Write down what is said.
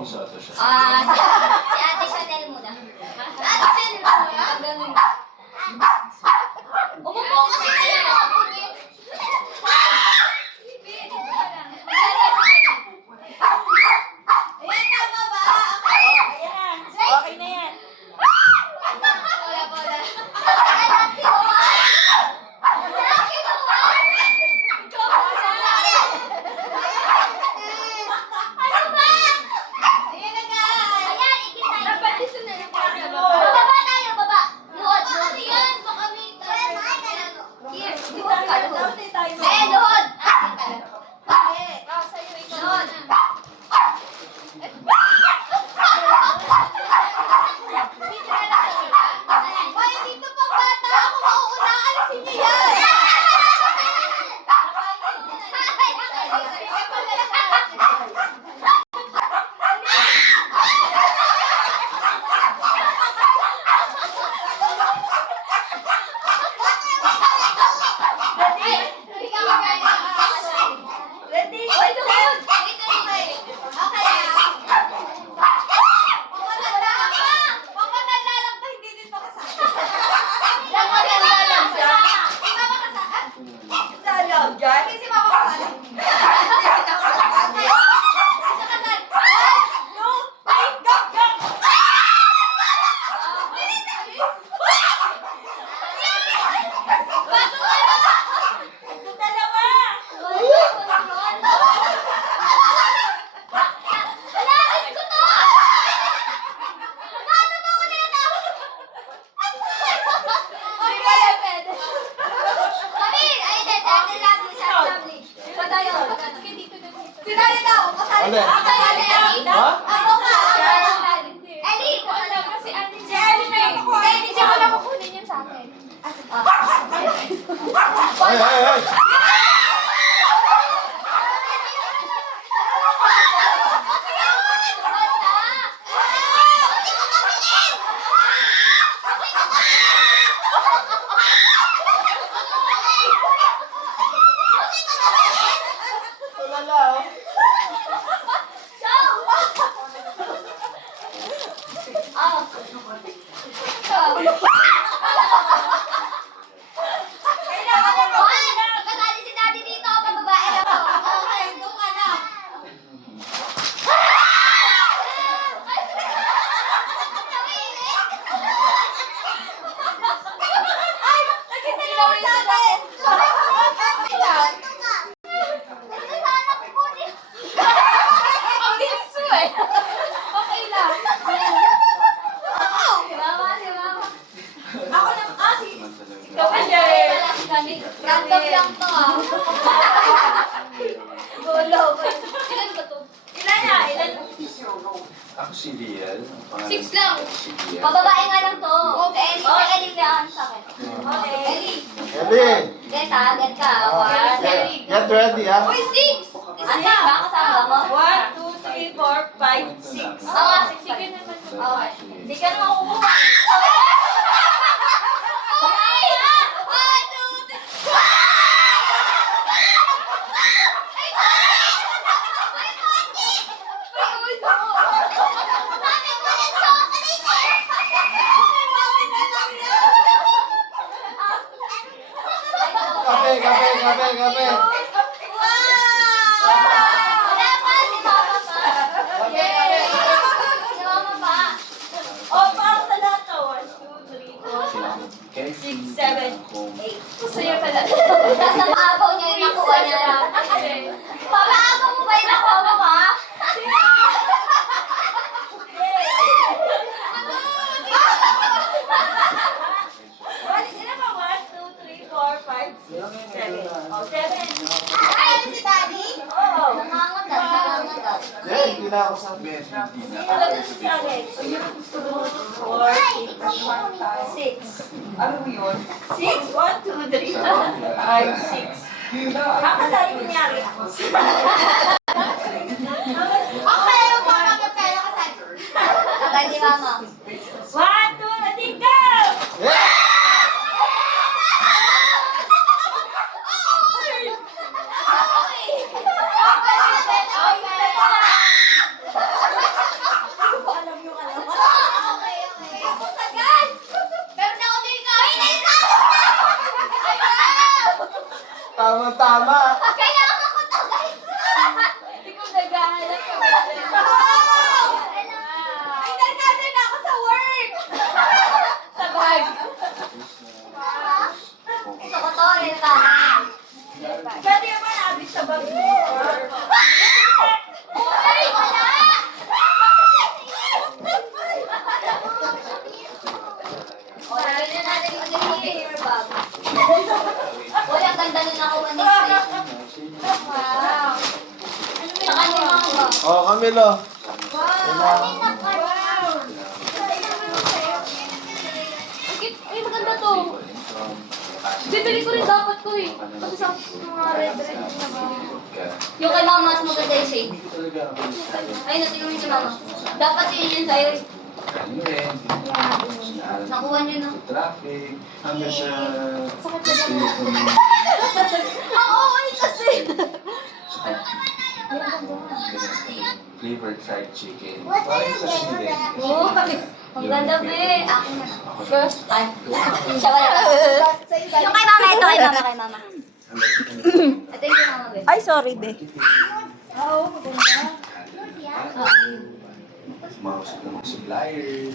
Si Ate Chanel muna. Ate Chanel muna? Ganun. Umupo kasi kaya. Ayan, tama ba? Ayan. Okay na yan. Bola. Random lang to ah. Golo. Ilan ba to? Ilan na? Ilan? Ako si Liel. 6 lang. Si Liel. Pababae nga lang to. Ellie. Ellie na sa akin. Okay. Ellie. Ellie! Get ha, get ka. Get ready, ha? Uy, 6! Asa ba? Kasama mo? 1, 2, 3, 4, 5, 6. Oo, sige naman. Okay. Hindi ka naman kukuha. Okay ha! 1, 2, 3. Kape. Wala pa, si Mama pa. Yay! Si Mama pa. Oh, para sa lahat to. 1, 2, 3, 4, 6, 7, 8. Gusto niya pala. Nasa maabaw niya yung nakuha niya. Pamaabaw mo ba yung nakuha mo, ma? Sila ba? 1, 2, 3, 4, 5, 6, 7. Oh, 7. Ay, si Daddy? Oo. Nangangagat. Hindi na ako sabi. Sino doon si Alex? 4, 6. Ano mo yun? 6? 1, 2, 3, 4, 5, 6. Ang kasali mo niya rin. Okay, yung pamagap kayo kasal. Okay, di Mama. 1, 2, natin go! Oh, Camilo. Ay, maganda to. Bibili ko rin dapat ko eh. Kasi sa mga red na ba? Yung kay mama, mas maganda yung shade. Ay, natin yung si mama. Dapat yun sa'yo eh. Nakuha niyo na. Traffic. Hanggang sa... Ang okay kasi. Flavored fried chicken. Parang sa hindi. Uy, ang ganda be. Akin na. Ay, siya wala. Yung kay mama, ito kay mama, kay mama. Ito yung kay mama be. Ay, sorry, be. Mga supplier.